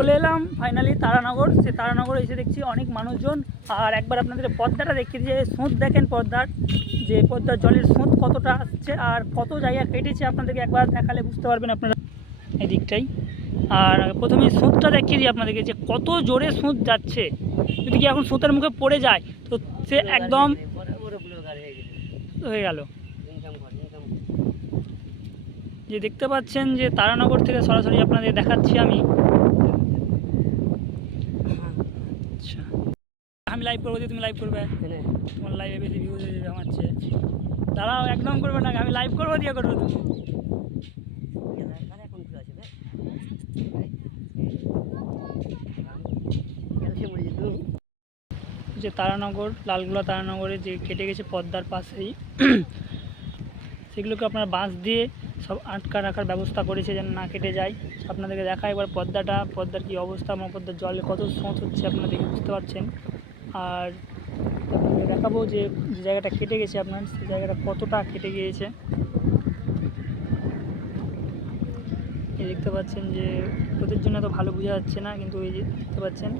চলে এলাম ফাইনালি তারানগর। সে তারানগর এসে দেখছি অনেক মানুষজন। আর একবার আপনাদের পদ্মাটা দেখি, যে স্রোত দেখেন পদ্মার, যে পদ্মার জলের স্রোত কতটা আসছে আর কত জায়গা কেটেছে, আপনাদেরকে একবার দেখালে বুঝতে পারবেন আপনারা এই দিকটাই। আর প্রথমে স্রোতটা দেখিয়ে দিই আপনাদেরকে, যে কত জোরে স্রোত যাচ্ছে। যদি কি এখন স্রোতের মুখে পড়ে যায় তো সে একদম হয়ে গেল। যে দেখতে পাচ্ছেন যে তারানগর থেকে সরাসরি আপনাদের দেখাচ্ছি আমি। আচ্ছা, আমি লাইভ করবো, তুমি লাইভ করবে, তোমার লাইভে বেশি ভিউজ জমাচ্ছে। দাঁড়াও, একদম করবে না, আমি লাইভ করবো দিয়ে করবো তুমি। যে তারানগর, লালগোলা তারানগরে যে কেটে গেছে পদ্মার পাশেই, সেগুলোকে আপনারা বাঁশ দিয়ে সব আটকা রাখার ব্যবস্থা করেছে যেন না কেটে যায়। আপনাদেরকে দেখা একবার পদ্মার কী অবস্থা, আমার পদ্মার জলে কত স্রোত হচ্ছে আপনারা দেখে বুঝতে পারছেন। আর আপনাদের দেখাবো যে যে জায়গাটা কেটে গেছে আপনার, সেই জায়গাটা কতটা কেটে গিয়েছে। এই দেখতে পাচ্ছেন যে ওদের জন্য তো ভালো বোঝা যাচ্ছে না, কিন্তু এই যে দেখতে পাচ্ছেন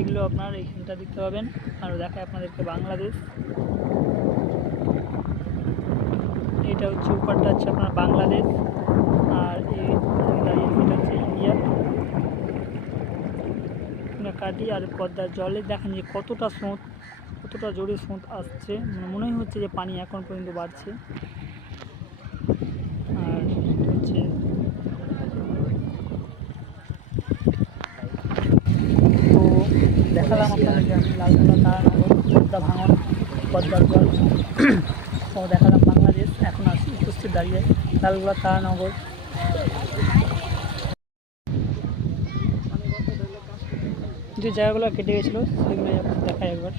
এগুলো আপনার এইখানটা দেখতে পাবেন। আর দেখায় আপনাদেরকে বাংলাদেশ, এটা হচ্ছে উপরটা হচ্ছে আপনার বাংলাদেশ, আর এই দাঁড়িয়ে এটা হচ্ছে ইন্ডিয়া। কাটি আর পদ্মার জলে দেখেন যে কতটা স্রোত, কতটা জোরে স্রোত আসছে, মনেই হচ্ছে যে পানি এখন পর্যন্ত বাড়ছে। আর হচ্ছে তো দেখালাম আপনাদেরকে আমি লালগোলা তারানগর, পদ্মা ভাঙন, পদ্মার জল তো দেখালাম বাংলাদেশ। এখন আসি উপস্থিত দাঁড়িয়ে লালগোলা তারানগর। যে জায়গাগুলো কেটে গেছিলো সেগুলো দেখাই একবার।